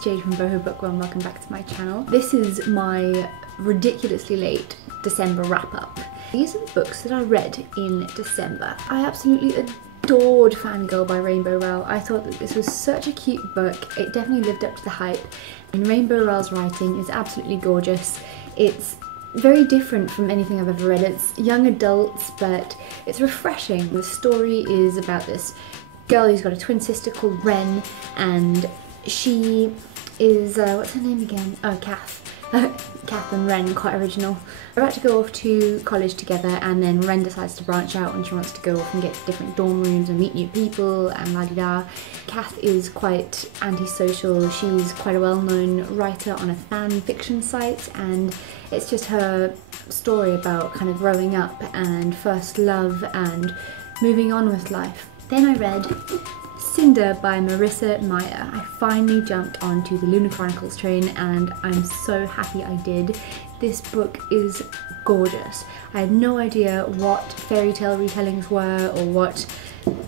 it's Jade from Boho Bookworm. Welcome back to my channel. This is my ridiculously late December wrap-up. These are the books that I read in December. I absolutely adored Fangirl by Rainbow Rowell. I thought that this was such a cute book. It definitely lived up to the hype. And Rainbow Rowell's writing is absolutely gorgeous. It's very different from anything I've ever read. It's young adults, but it's refreshing. The story is about this girl who's got a twin sister called Ren, and she is, what's her name again? Oh, Kath. Kath and Ren, quite original. They're about to go off to college together, and then Ren decides to branch out and she wants to go off and get different dorm rooms and meet new people and la-di-da. Kath is quite antisocial. She's quite a well-known writer on a fan fiction site, and it's just her story about kind of growing up and first love and moving on with life. Then I read Cinder by Marissa Meyer. I finally jumped onto the Lunar Chronicles train and I'm so happy I did. This book is gorgeous. I had no idea what fairy tale retellings were or what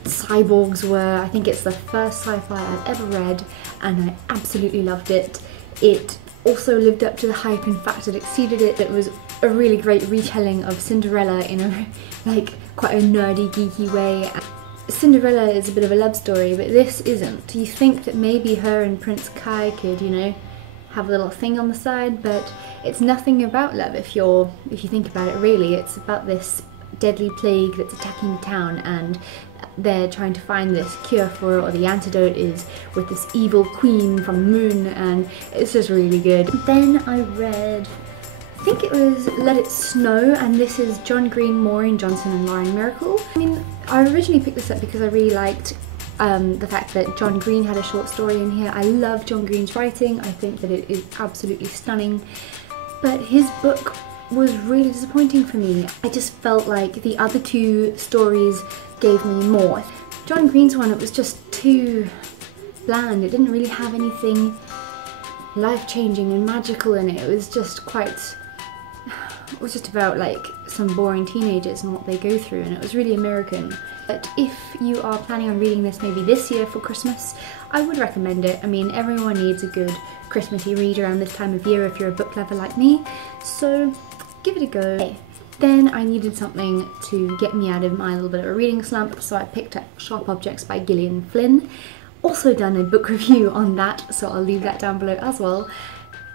cyborgs were. I think it's the first sci-fi I've ever read and I absolutely loved it. It also lived up to the hype. In fact, it exceeded it. It was a really great retelling of Cinderella in a quite a nerdy, geeky way. Cinderella is a bit of a love story, but this isn't. You think that maybe her and Prince Kai could, you know, have a little thing on the side, but it's nothing about love if you think about it really. It's about this deadly plague that's attacking the town and they're trying to find this cure for it, or the antidote is with this evil queen from the moon, and it's just really good. Then I read, I think it was Let It Snow, and this is John Green, Maureen Johnson and Lauren Miracle. I mean, I originally picked this up because I really liked the fact that John Green had a short story in here. I love John Green's writing. I think that it is absolutely stunning, but his book was really disappointing for me. I just felt like the other two stories gave me more. John Green's one, it was just too bland. It didn't really have anything life-changing and magical in it. It was just about like some boring teenagers and what they go through, and it was really American. But if you are planning on reading this maybe this year for Christmas, I would recommend it. I mean, everyone needs a good Christmassy read around this time of year if you're a book lover like me, so give it a go. Then I needed something to get me out of my little bit of a reading slump, so I picked up Sharp Objects by Gillian Flynn. Also done a book review on that, so I'll leave that down below as well.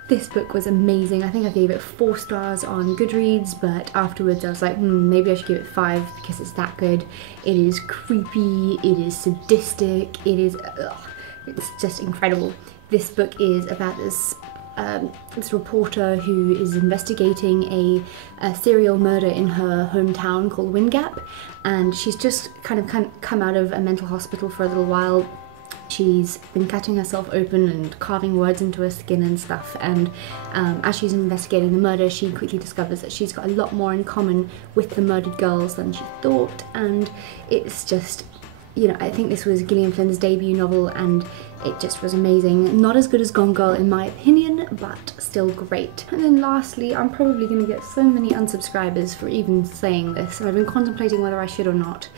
This book was amazing. I think I gave it 4 stars on Goodreads, but afterwards I was like, maybe I should give it 5 because it's that good. It is creepy, it is sadistic, it's just incredible. This book is about this reporter who is investigating a serial murder in her hometown called Windgap, and she's just kind of come out of a mental hospital for a little while. She's been cutting herself open and carving words into her skin and stuff, and as she's investigating the murder, she quickly discovers that she's got a lot more in common with the murdered girls than she thought, and it's just, you know, I think this was Gillian Flynn's debut novel and it just was amazing. Not as good as Gone Girl in my opinion, but still great. And then lastly, I'm probably going to get so many unsubscribers for even saying this, and I've been contemplating whether I should or not,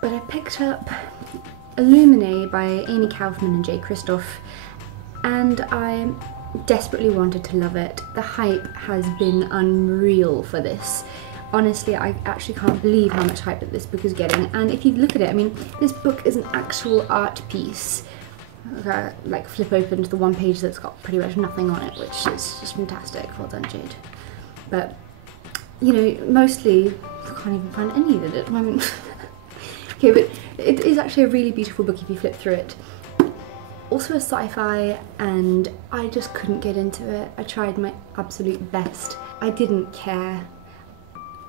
but I picked up Illuminae by Amy Kaufman and Jay Kristoff, and I desperately wanted to love it. The hype has been unreal for this. Honestly, I actually can't believe how much hype that this book is getting, and if you look at it, I mean, this book is an actual art piece. Like flip open to the one page that's got pretty much nothing on it, which is just fantastic. Well done, Jade. But, you know, mostly I can't even find any that at the moment. Okay, but it is actually a really beautiful book if you flip through it. Also a sci-fi, and I just couldn't get into it. I tried my absolute best. I didn't care.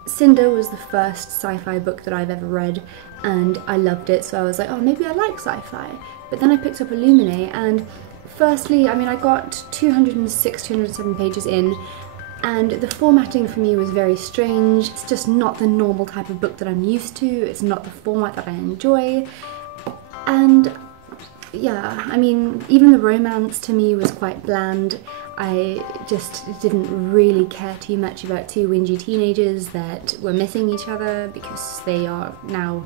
Cinder was the first sci-fi book that I've ever read, and I loved it, so I was like, oh, maybe I like sci-fi. But then I picked up Illuminae, and firstly, I mean, I got 206, 207 pages in, and the formatting for me was very strange. It's just not the normal type of book that I'm used to. It's not the format that I enjoy. And yeah, I mean, even the romance to me was quite bland. I just didn't really care too much about 2 whingy teenagers that were missing each other because they are now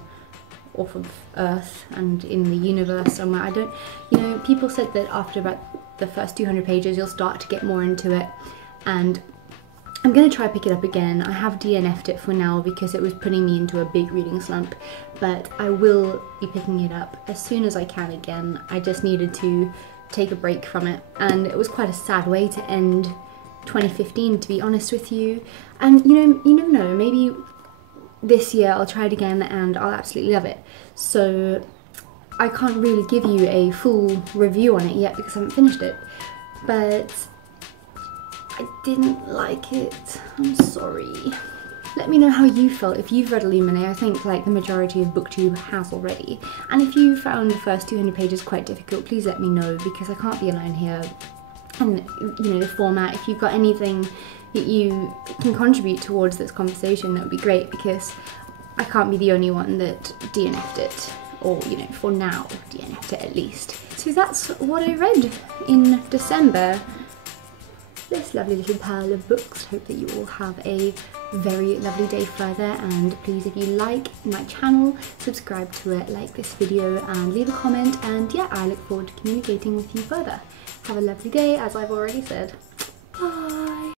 off of Earth and in the universe somewhere. I don't, you know, people said that after about the first 200 pages you'll start to get more into it, and I'm going to try pick it up again. I have DNF'd it for now because it was putting me into a big reading slump, but I will be picking it up as soon as I can again. I just needed to take a break from it, and it was quite a sad way to end 2015, to be honest with you. And you never know, maybe this year I'll try it again and I'll absolutely love it. So I can't really give you a full review on it yet because I haven't finished it, but I didn't like it. I'm sorry. Let me know how you felt if you've read Illuminae. I think like the majority of Booktube has already. And if you found the first 200 pages quite difficult, please let me know, because I can't be alone here. And you know, the format, if you've got anything that you can contribute towards this conversation, that would be great, because I can't be the only one that DNF'd it, or you know, for now DNF'd it at least. So that's what I read in December. This lovely little pile of books. Hope that you all have a very lovely day further, and please, if you like my channel, subscribe to it, like this video and leave a comment, and yeah, I look forward to communicating with you further. Have a lovely day, as I've already said. Bye.